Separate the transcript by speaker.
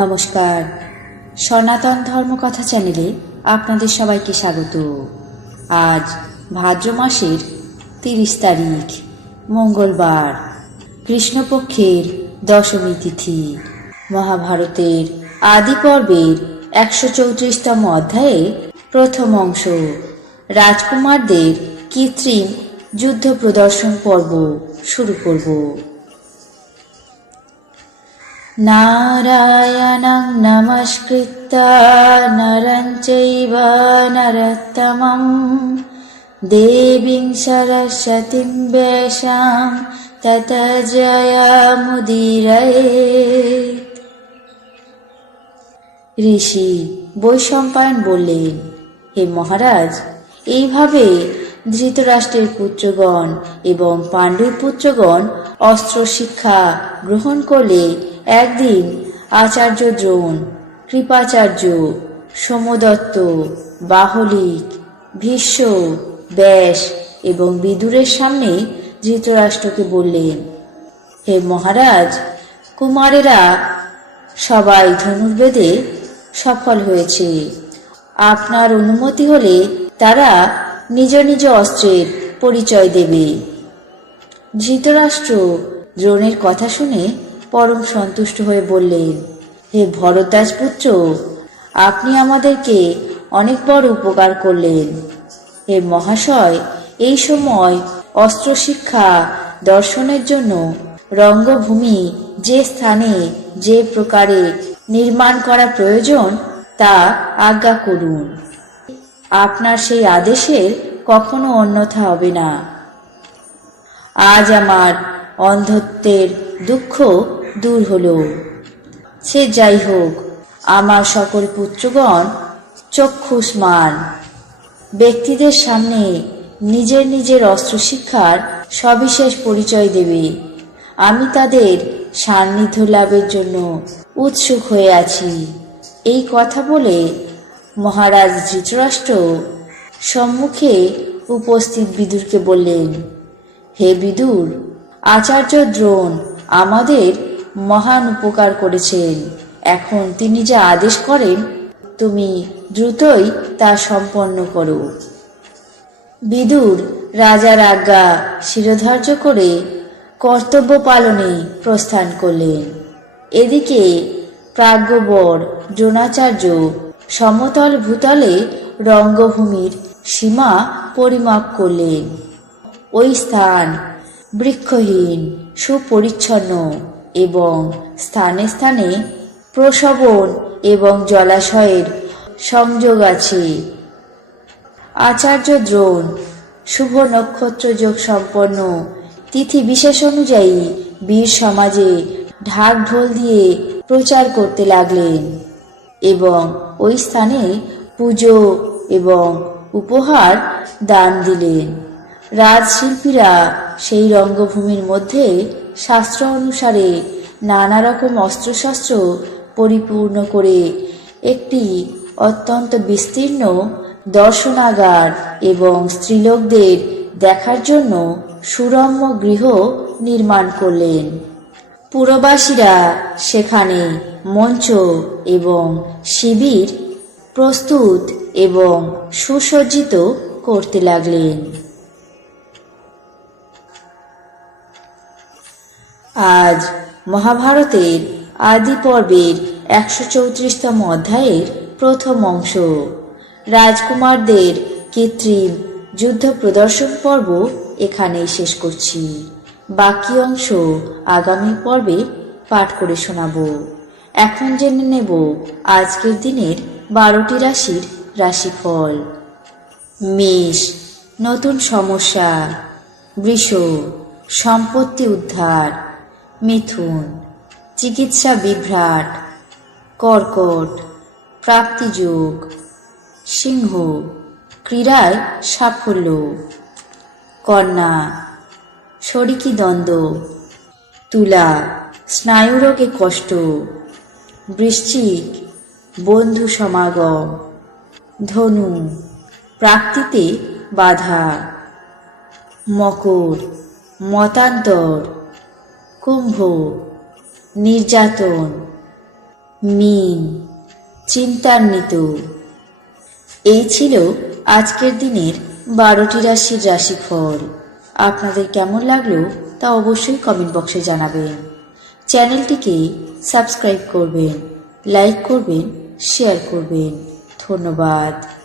Speaker 1: নমস্কার। সনাতন ধর্মকথা চ্যানেলে আপনাদের সবাইকে স্বাগত। আজ ভাদ্র মাসের তিরিশ তারিখ, মঙ্গলবার, কৃষ্ণপক্ষের দশমী তিথি। মহাভারতের আদি পর্বের একশো চৌত্রিশতম অধ্যায়ে প্রথম অংশ। রাজকুমারদের কৃত্রিম যুদ্ধ প্রদর্শন পর্ব শুরু করব। नारायणं नमस्कृत्य नरं चैव नरोत्तमं देवीं सरस्वतीं वेषां तत जयमुदीरये ঋষি বৈশম্পায়ন বললেন হে মহারাজ এইভাবে ধৃতরাষ্ট্রের পুত্রগণ এবং পাণ্ডুর পুত্রগণ অস্ত্র শিক্ষা গ্রহণ করলে একদিন আচার্য দ্রোণ, কৃপাচার্য, সোমদত্ত, বাহলিক, ভীষ্ম, ব্যাস এবং বিদুরের সামনে ধৃতরাষ্ট্রকে বললেন, হে মহারাজ, কুমারেরা সবাই ধনুর্বেদে সফল হয়েছে। আপনার অনুমতি হলে তারা নিজ নিজ অস্ত্রের পরিচয় দেবে। ধৃতরাষ্ট্র দ্রোণের কথা শুনে পরম সন্তুষ্ট হয়ে বললেন, হে ভরদ্বাজ পুত্র, আপনি আমাদেরকে অনেক বড় উপকার করলেন। হে মহাশয়, এই সময় অস্ত্র শিক্ষা দর্শনের জন্য রঙ্গভূমি যে স্থানে যে প্রকারে নির্মাণ করা প্রয়োজন, তা আজ্ঞা করুন। আপনার সেই আদেশের কখনো অন্যথা হবে না। আজ আমার অন্ধত্বের দুঃখ দূর হলো। সে যাই হোক, আমার সকল পুত্রগণ চক্ষুষ্মান। ব্যক্তিদের সামনে নিজের নিজের অস্ত্র শিক্ষার সবিশেষ পরিচয় দেবে। আমি তাদের সান্নিধ্য লাভের জন্য উৎসুক হয়ে আছি। এই কথা বলে মহারাজ ধৃতরাষ্ট্র সম্মুখে উপস্থিত বিদুরকে বললেন, হে বিদুর, আচার্য দ্রোণ, আমাদের মহান উপকার করেছেন। এখন তিনি যা আদেশ করেন, তুমি দ্রুতই তা সম্পন্ন করো। বিদুর রাজার আজ্ঞা শিরোধার্য করে কর্তব্য পালনে প্রস্থান করলেন। এদিকে প্রাজ্ঞবর দ্রোণাচার্য সমতল ভূতলে রঙ্গভূমির সীমা পরিমাপ করলেন। ওই স্থান বৃক্ষহীন, সুপরিচ্ছন্ন। এবং স্থানে স্থানে প্রসবন এবং জলাশয়ের সংযোগ আছে। আচার্য দ্রোণ, শুভ নক্ষত্র যোগ সম্পন্ন। তিথি বিশেষ অনুযায়ী বীর সমাজে ঢাক ঢোল দিয়ে প্রচার করতে লাগলেন এবং ওই স্থানে পুজো এবং উপহার দান দিলেন। রাজশিল্পীরা সেই রঙ্গভূমির মধ্যে শাস্ত্র অনুসারে নানা রকম অস্ত্রশস্ত্র পরিপূর্ণ করে একটি অত্যন্ত বিস্তীর্ণ দর্শনাগার এবং স্ত্রীলোকদের দেখার জন্য সুরম্য গৃহ নির্মাণ করলেন। পুরবাসীরা সেখানে মঞ্চ এবং শিবির প্রস্তুত এবং সুসজ্জিত করতে লাগলেন। আজ মহাভারতের আদি পর্বের একশো চৌত্রিশতম অধ্যায়ের প্রথম অংশ। রাজকুমারদের কৃত্রিম যুদ্ধ প্রদর্শন পর্ব এখানেই শেষ করছি। বাকি অংশ আগামী পর্বে পাঠ করে শোনাব। এখন জেনে নেব আজকের দিনের বারোটি রাশির রাশিফল। মেষ, নতুন সমস্যা। বৃষ, সম্পত্তি উদ্ধার। মিথুন, চিকিৎসা বিভ্রাট, কর্কট, প্রাপ্তিযোগ, সিংহ, ক্রীড়ায় সাফল্য। কন্যা শরিকি দ্বন্দ্ব, তুলা, স্নায়ুরোগে কষ্ট, বৃশ্চিক, বন্ধু সমাগম, ধনু, প্রাপ্তিতে বাধা। মকর, মতান্তর কুম্ভ, নির্যাতন, মিন, চিন্তান্বিত। এই ছিল আজকের দিনের বারোটি রাশির রাশিফল। আপনাদের কেমন লাগল তা অবশ্যই কমেন্ট বক্সে জানাবেন। চ্যানেলটিকে সাবস্ক্রাইব করবেন, লাইক করবেন, শেয়ার করবেন। ধন্যবাদ।